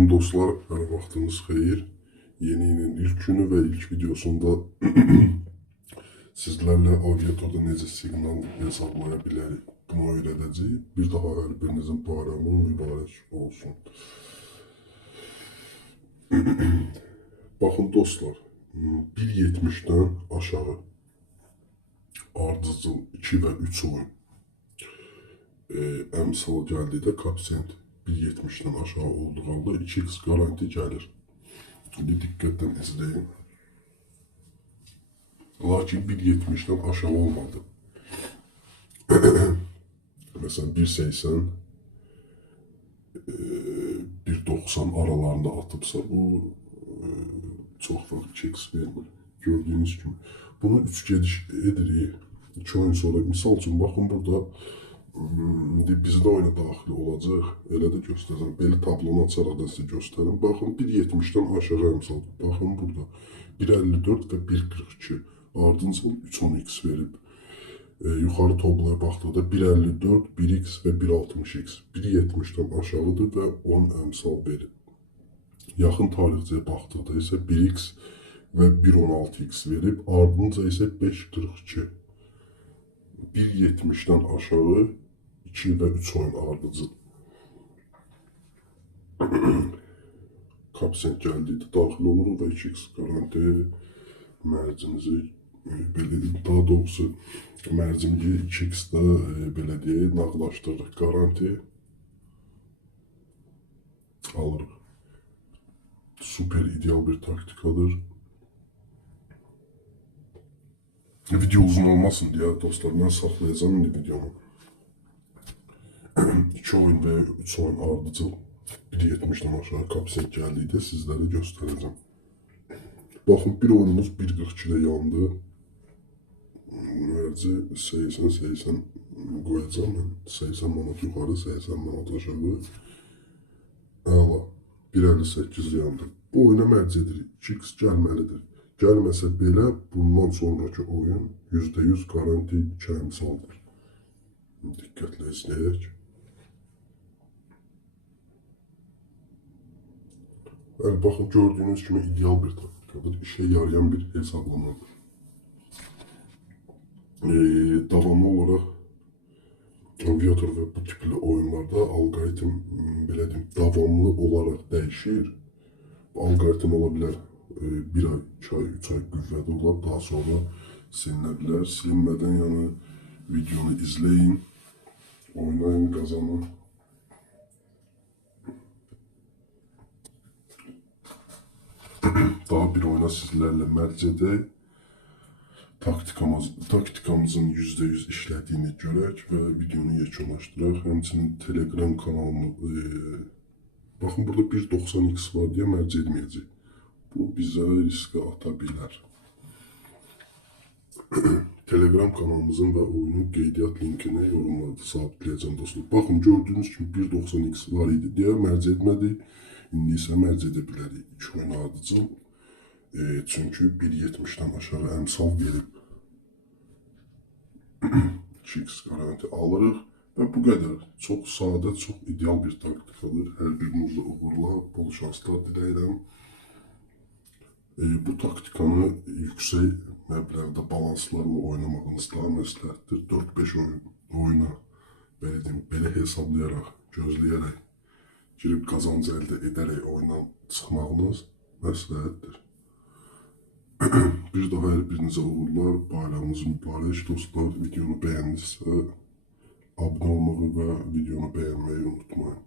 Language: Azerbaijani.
Salam dostlar, hər vaxtınız xeyir. Yeni ilin ilk günü və ilk videosunda sizlərlə aviatorda necə siqnal hesablaya bilərik bunu öyrədəcəyik. Bir daha hər birinizin bayramı mübarək olsun. Baxın dostlar, 1.70-dən aşağı ardıcıl 2 və 3 oyun əmsal gəldikdə koeffisient 1.70-dən aşağı olduğu halda 2x garanti gəlir. Bir diqqətlə izləyin. Lakin 1.70-dən aşağı olmadı. Məsələn 1.80, 1.90 aralarında atıbsa bu çox vaxt 2x vermir. Gördüyünüz kimi. Bunu 3 gediş edirik. 2 oyun sonra misal üçün baxın burada bizdə oyuna daxil olacaq. Elə də göstərəcəm. Belə tablonu açaraq da sizə göstərim. Baxın 1.70-dən aşağı əmsal. Baxın burada 1.54 və 1.42. Ardınca 3.10x verib. Yuxarı tabloya baxdıqda 1.54, 1x və 1.60x. 1.70-dən aşağıdır və 10 əmsal verib. Yaxın tarixçəyə baxdıqda isə 1x və 1.16x verib. Ardınca isə 5.42. 1.70-dən aşağı 2 və 3 oyun ardıcıl. Koeffisient gəldikdə daxil oluruq və 2x garanti mərcimizi belə daha doğrusu mərcimizi 2x-də belə deyək nağdlaşdırırıq. Garanti alırıq. Super ideal bir taktikadır. Video uzun olmasın diye dostlar, ben saxlayacağım indi videomu. 2 oyun və 3 oyun ardıcıl 1.70-dən aşağı koeffisient gəldikdə sizlərə göstərəcəm. Baxın, bir oyunumuz 1.42-də yandı. Mərci 80 qoyacağım mən. 80 manat yuxarı, 80 manat aşağı. Əla, 1.58 yandı. Bu oyuna mərci edirik. 2x gəlməlidir. Gəlməsə belə bundan sonraki oyun %100 garanti 2 əmsaldır. Diqqətlə izləyək. Baxın, gördüyünüz kimi ideal bir taktikadır. İşe yarayan bir hesablamadır. Davamlı olarak aviator və bu tipli oyunlarda algoritm belə deyim, davamlı olarak dəyişir. Bu algoritm ola bilər 1 ay, 2 ay, 3 ay qüvvədə olar, daha sonra silinə bilər. Silinmədən yəni videonu izləyin, oynayın, qazanın. Daha bir oyuna sizlərlə mərc edək. Taktikamızın %100 işlədiyini görək və videonu yekunlaşdıraq. Həmçinin Telegram kanalımı, baxın burada 1.90x var deyə mərc etməyəcək. Bu bizə riskə ata bilər. Telegram kanalımızın və oyunun qeydiyyat linkini yorumlarda sabitləyəcəm dostlar. Baxın, gördüyünüz kimi 1.90x var idi deyə mərc etmədik. İndi isə mərc edə bilərik. 2 oyun ardıcıl. Çünki 1.70-dən aşağı əmsal verib 2x garanti alırıq. Və bu qədər. Çox sadə, çox ideal bir taktikadır. Hər birinizə uğurlar, bol şanslar diləyirəm. Bu taktikanı yüksək məbləğdə balanslarla oynamağınız daha məsləhətdir. 4-5 oyuna belə hesablayaraq, gözləyərək, girib qazancı əldə edərək oyundan çıxmağınız məsləhətdir. Bir daha hər birinizə uğurlar, bayramınız mübarək dostlar. Videonu bəyəndinizsə abunə olmağı və videonu bəyənməyi unutmayın.